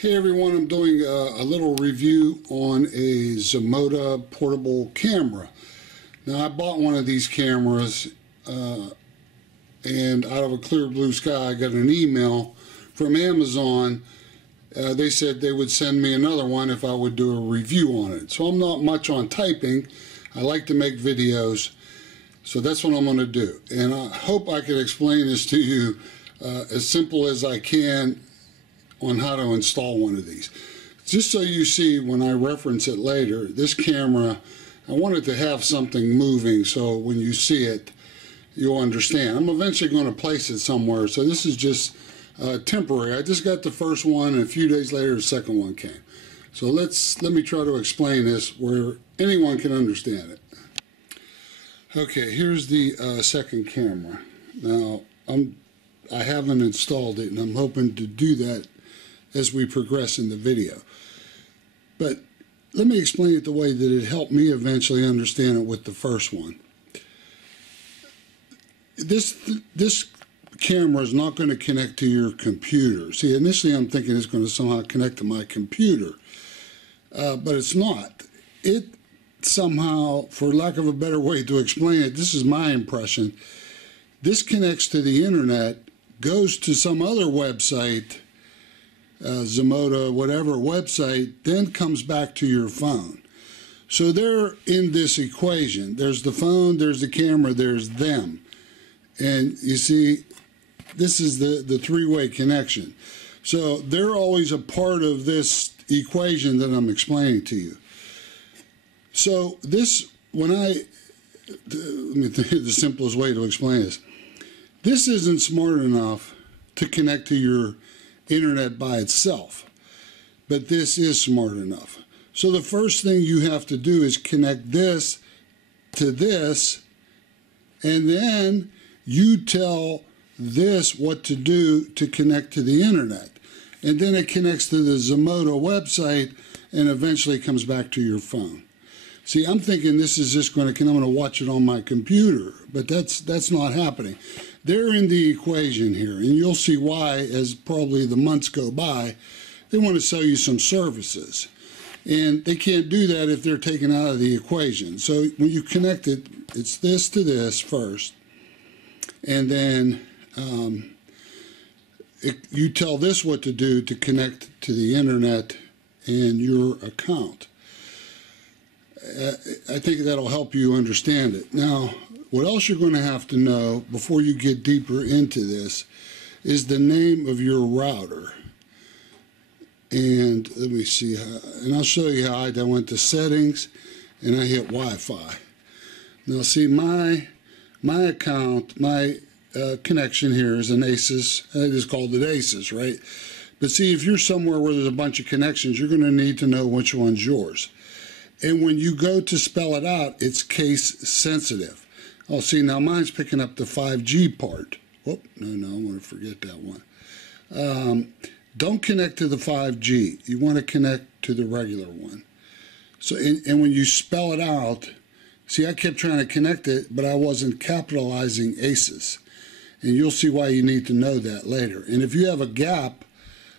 Hey everyone, I'm doing a little review on a Zmodo portable camera. Now I bought one of these cameras and out of a clear blue sky I got an email from Amazon. They said they would send me another one if I would do a review on it. So I'm not much on typing. I like to make videos, so that's what I'm going to do. And I hope I can explain this to you as simple as I can on how to install one of these. Just so you see when I reference it later, this camera, I wanted to have something moving so when you see it, you'll understand. I'm eventually going to place it somewhere, so this is just temporary. I just got the first one and a few days later the second one came. So let me try to explain this where anyone can understand it. Okay, here's the second camera. Now I haven't installed it and I'm hoping to do that as we progress in the video. But let me explain it the way that it helped me eventually understand it with the first one. This camera is not going to connect to your computer. See, initially I'm thinking it's going to somehow connect to my computer, but it's not. It somehow, for lack of a better way to explain it, this is my impression, this connects to the internet, goes to some other website, Zmodo, whatever website, then comes back to your phone. So they're in this equation. There's the phone, there's the camera, there's them. And you see, this is the three-way connection. So they're always a part of this equation that I'm explaining to you. So this, let me think of the simplest way to explain this. This isn't smart enough to connect to your internet by itself, but this is smart enough. So the first thing you have to do is connect this to this, and then you tell this what to do to connect to the internet. And then it connects to the Zmodo website and eventually comes back to your phone. See, I'm thinking this is just I'm going to watch it on my computer, but that's not happening. They're in the equation here, and you'll see why as probably the months go by. They want to sell you some services, and they can't do that if they're taken out of the equation. So when you connect it, it's this to this first, and then you tell this what to do to connect to the internet and your account. I think that'll help you understand it. Now, what else you're going to have to know before you get deeper into this is the name of your router. And let me see and I'll show you how I went to settings and I hit Wi-Fi. Now see, my account, my connection here is an ASUS. I just called it ASUS, right? But see, if you're somewhere where there's a bunch of connections, you're going to need to know which one's yours. And when you go to spell it out, it's case sensitive. Oh, see, now mine's picking up the 5G part. Whoop, no, I want to forget that one. Don't connect to the 5G. You want to connect to the regular one. So, and when you spell it out, see, I kept trying to connect it, but I wasn't capitalizing ASUS. And you'll see why you need to know that later. And if you have a gap,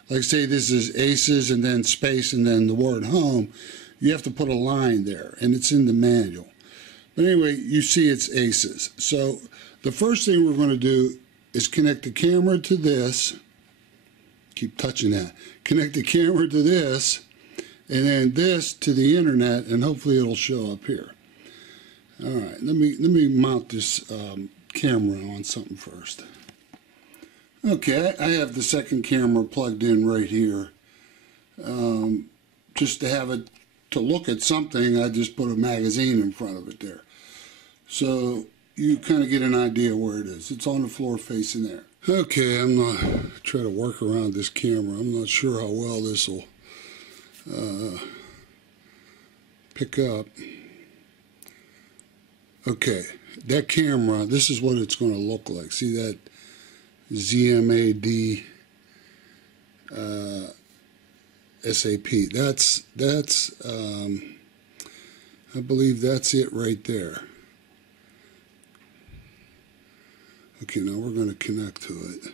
like say this is ASUS and then space and then the word home, you have to put a line there, and it's in the manual. But anyway, you see it's ASUS. So the first thing we're going to do is connect the camera to this. Keep touching that. Connect the camera to this, and then this to the internet, and hopefully it'll show up here. All right, let me mount this camera on something first. Okay, I have the second camera plugged in right here. Just to have it to look at something, I just put a magazine in front of it there. So you kind of get an idea where it is. It's on the floor facing there. Okay, I'm not trying to work around this camera. I'm not sure how well this will pick up. Okay, that camera, this is what it's going to look like. See that ZMAD SAP. That's I believe that's it right there. Okay, now we're going to connect to it.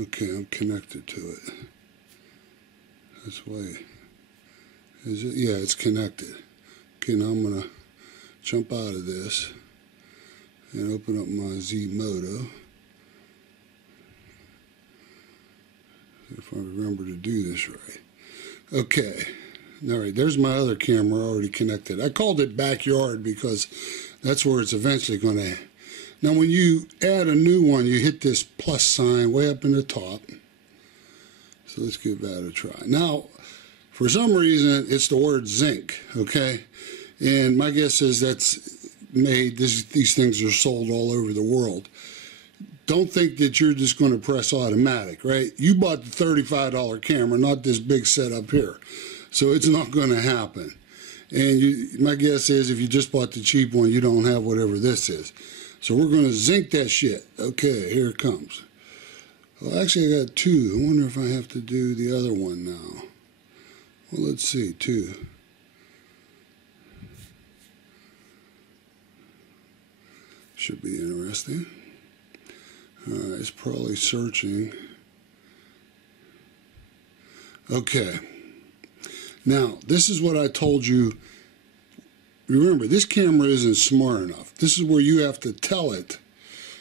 Okay, I'm connected to it. This way. Is it? Yeah, it's connected. Okay, now I'm going to jump out of this and open up my Zmodo. If I remember to do this right. Okay. All right, there's my other camera already connected. I called it backyard because that's where it's eventually going to. Now, when you add a new one, you hit this plus sign way up in the top. So let's give that a try. Now, for some reason, it's the word zinc, okay? And my guess is that's made, these things are sold all over the world. Don't think that you're just going to press automatic, right? You bought the $35 camera, not this big setup here. So it's not going to happen. And my guess is if you just bought the cheap one, you don't have whatever this is. So we're going to zinc that shit. Okay, here it comes. Well, actually, I got two. I wonder if I have to do the other one now. Well, let's see, two. Should be interesting. It's probably searching. Okay. Now, this is what I told you. Remember, this camera isn't smart enough. This is where you have to tell it.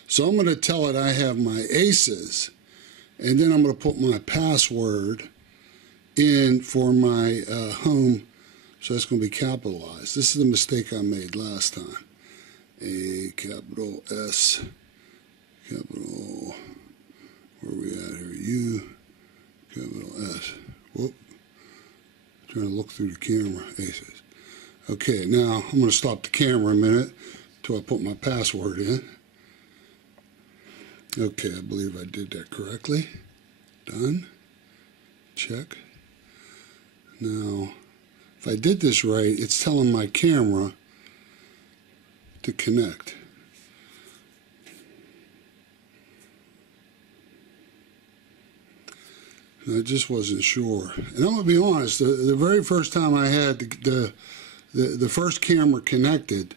So I'm going to tell it I have my aces, and then I'm going to put my password in for my home, so that's going to be capitalized. This is the mistake I made last time. A capital S, capital, where are we at here? U, capital S. Whoop. Trying to look through the camera. Aces. Okay, now I'm going to stop the camera a minute until I put my password in. Okay, I believe I did that correctly. Done. Check. Now, if I did this right, it's telling my camera to connect. And I just wasn't sure. And I'm going to be honest, the very first time I had the first camera connected,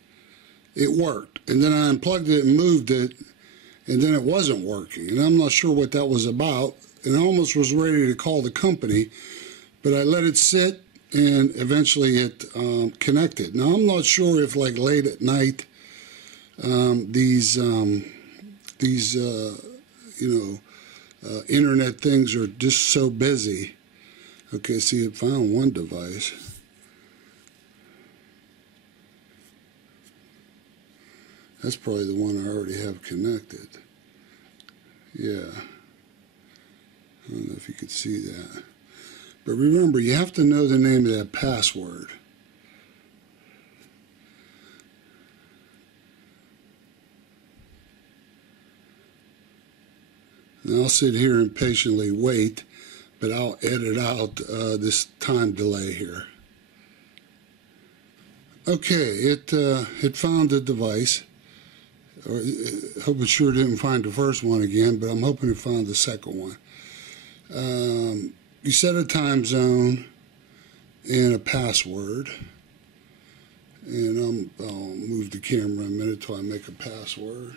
it worked. And then I unplugged it and moved it, and then it wasn't working. And I'm not sure what that was about. And I almost was ready to call the company, but I let it sit, and eventually it connected. Now, I'm not sure if, like, late at night, these internet things are just so busy. Okay, see, it found one device. That's probably the one I already have connected. Yeah. I don't know if you could see that. But remember, you have to know the name of that password. And I'll sit here and patiently wait, but I'll edit out this time delay here. Okay, it found the device. I hope it sure didn't find the first one again, but I'm hoping it found the second one. You set a time zone and a password. And I'll move the camera a minute till I make a password.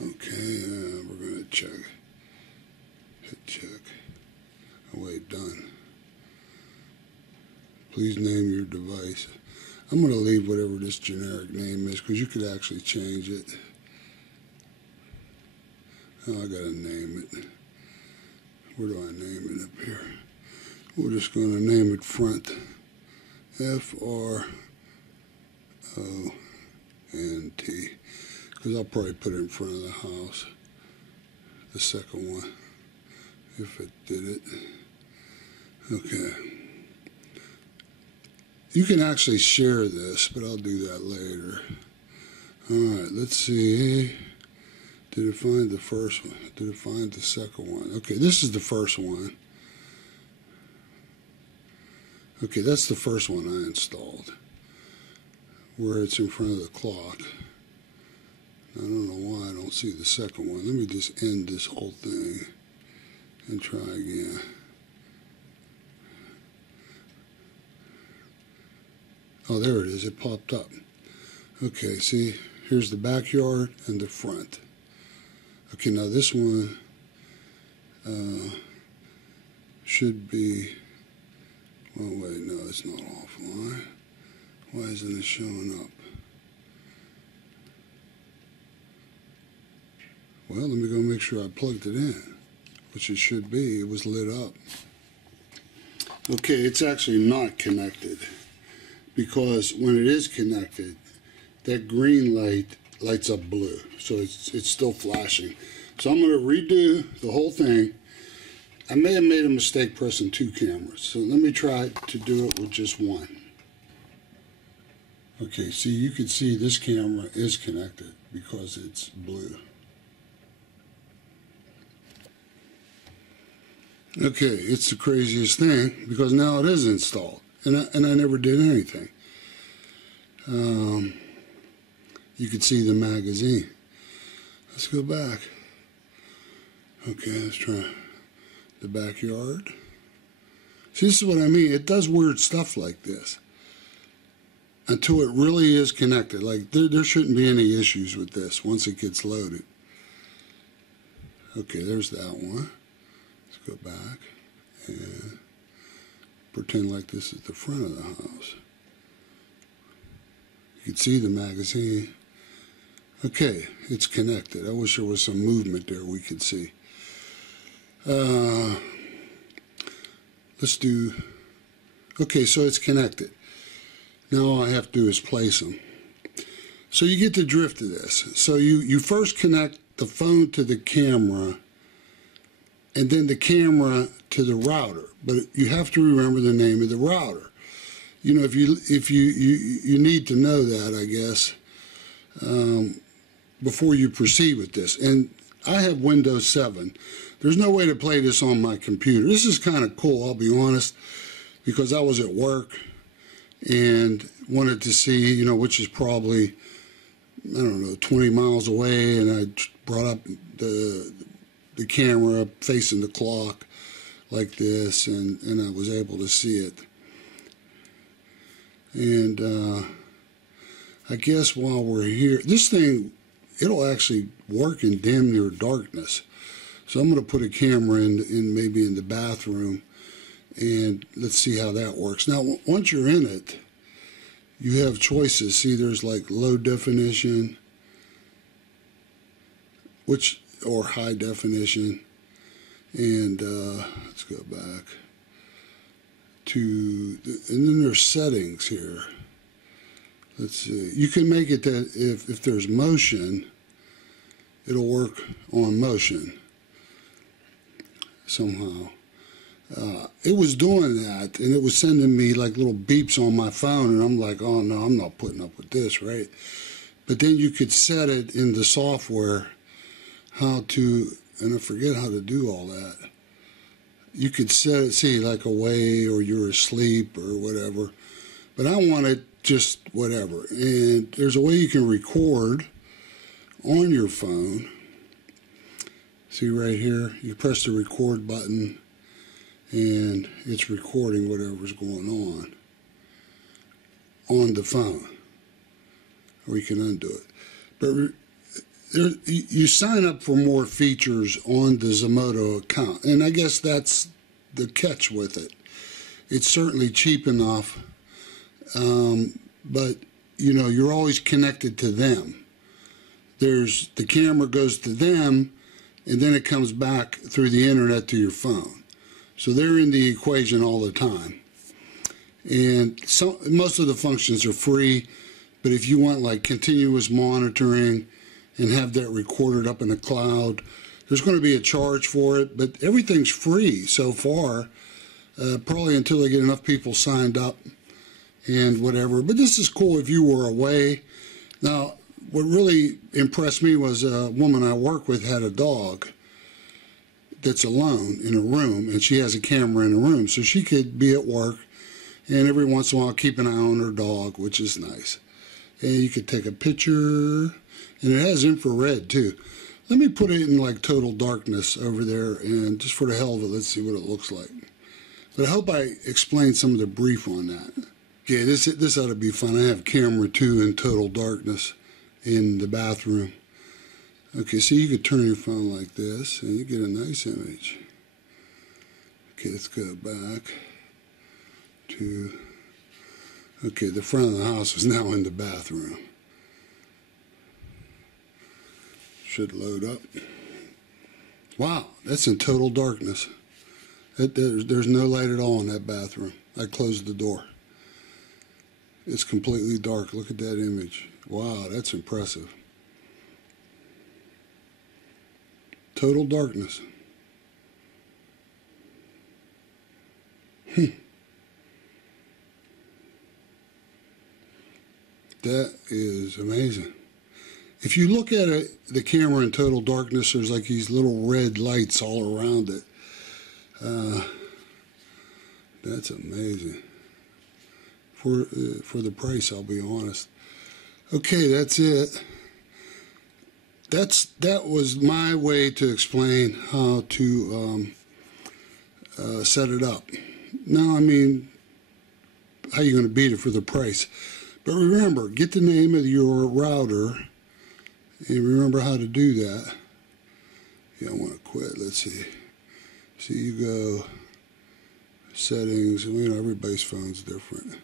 Okay, we're going to check. Hit check. Oh, wait, done. Please name your device. I'm going to leave whatever this generic name is because you could actually change it. Oh, I got to name it. Where do I name it up here? We're just going to name it front. F-R-O-N-T. Because I'll probably put it in front of the house. The second one. If it did it. Okay. You can actually share this, but I'll do that later. Alright, let's see. Did it find the first one? Did it find the second one? Okay, this is the first one. Okay, that's the first one I installed. Where it's in front of the clock. I don't know why I don't see the second one. Let me just end this whole thing and try again. Oh, there it is. It popped up. Okay, see, here's the backyard and the front. Okay, now this one should be, oh wait, no, it's not offline. Why isn't it showing up? Well, let me go make sure I plugged it in, which it should be. It was lit up. Okay, it's actually not connected, because when it is connected, that green light lights up blue, so it's still flashing. So I'm going to redo the whole thing. I may have made a mistake pressing 2 cameras, so let me try to do it with just one. Okay, see, you can see this camera is connected because it's blue. Okay, it's the craziest thing, because now it is installed, and I never did anything. You can see the magazine. Let's go back. Okay, let's try the backyard. See, this is what I mean. It does weird stuff like this until it really is connected. Like, there shouldn't be any issues with this once it gets loaded. Okay, there's that one. Let's go back and pretend like this is the front of the house. You can see the magazine. Okay, it's connected. I wish there was some movement there we could see. Let's do, okay, so it's connected. Now all I have to do is place them. So you get the drift of this. So you first connect the phone to the camera, and then the camera to the router. But you have to remember the name of the router. You know, if you need to know that, I guess, before you proceed with this. And I have Windows 7. There's no way to play this on my computer. This is kind of cool, I'll be honest, because I was at work and wanted to see, you know, which is probably, I don't know, 20 miles away, and I brought up the camera facing the clock like this, and I was able to see it. And I guess while we're here, this thing, it'll actually work in damn near darkness. So I'm going to put a camera in maybe in the bathroom, and let's see how that works. Now, once you're in it, you have choices. See, there's like low definition, or high definition, and let's go back to, and then there's settings here. Let's see. You can make it that if there's motion, it'll work on motion somehow. It was doing that, and it was sending me like little beeps on my phone, and I'm like, oh no, I'm not putting up with this, right? But then you could set it in the software how to, and I forget how to do all that. You could set it, see, like away, or you're asleep or whatever. But I want it just whatever. And there's a way you can record on your phone. See right here, you press the record button, and it's recording whatever's going on the phone. Or you can undo it. But you sign up for more features on the Zmodo account, and I guess that's the catch with it. It's certainly cheap enough, but you know, you're always connected to them. The camera goes to them, and then it comes back through the internet to your phone. So they're in the equation all the time. And most of the functions are free, but if you want like continuous monitoring and have that recorded up in the cloud, there's going to be a charge for it, but everything's free so far, probably until they get enough people signed up and whatever. But this is cool if you were away. Now, what really impressed me was a woman I work with had a dog that's alone in a room, and she has a camera in a room, so she could be at work and every once in a while keep an eye on her dog, which is nice. And you could take a picture, and it has infrared too. Let me put it in like total darkness over there, and just for the hell of it, let's see what it looks like. But I hope I explained some of the brief on that. Okay, this ought to be fun. I have camera 2 in total darkness in the bathroom. Okay, so you could turn your phone like this and you get a nice image. Okay, let's go back to, okay, the front of the house is now in the bathroom. Should load up. Wow, that's in total darkness. There's no light at all in that bathroom. I closed the door. It's completely dark. Look at that image. Wow, that's impressive. Total darkness. That is amazing. If you look at it, the camera in total darkness, there's like these little red lights all around it. That's amazing. For the price, I'll be honest. Okay, that's it. That was my way to explain how to set it up. Now, I mean, how are you going to beat it for the price? But remember, get the name of your router and remember how to do that. Yeah, I want to quit. Let's see. So you go settings. You know, everybody's phone's different.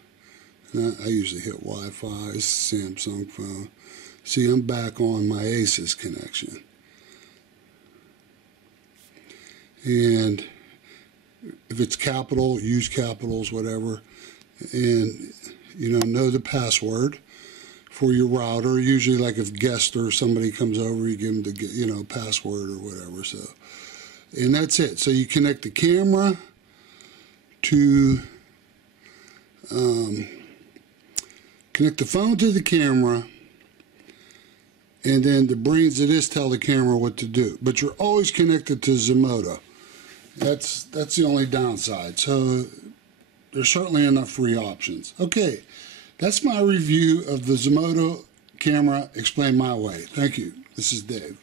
And I usually hit Wi-Fi. It's a Samsung phone. See, I'm back on my Asus connection. And if it's capital, use capitals, whatever. And, you know the password for your router. Usually, like if guest or somebody comes over, you give them the, password or whatever. So, and that's it. So you connect the camera to, connect the phone to the camera, and then the brains of this tell the camera what to do. But you're always connected to Zmodo. That's the only downside. So there's certainly enough free options. Okay, that's my review of the Zmodo camera explained my way. Thank you. This is Dave.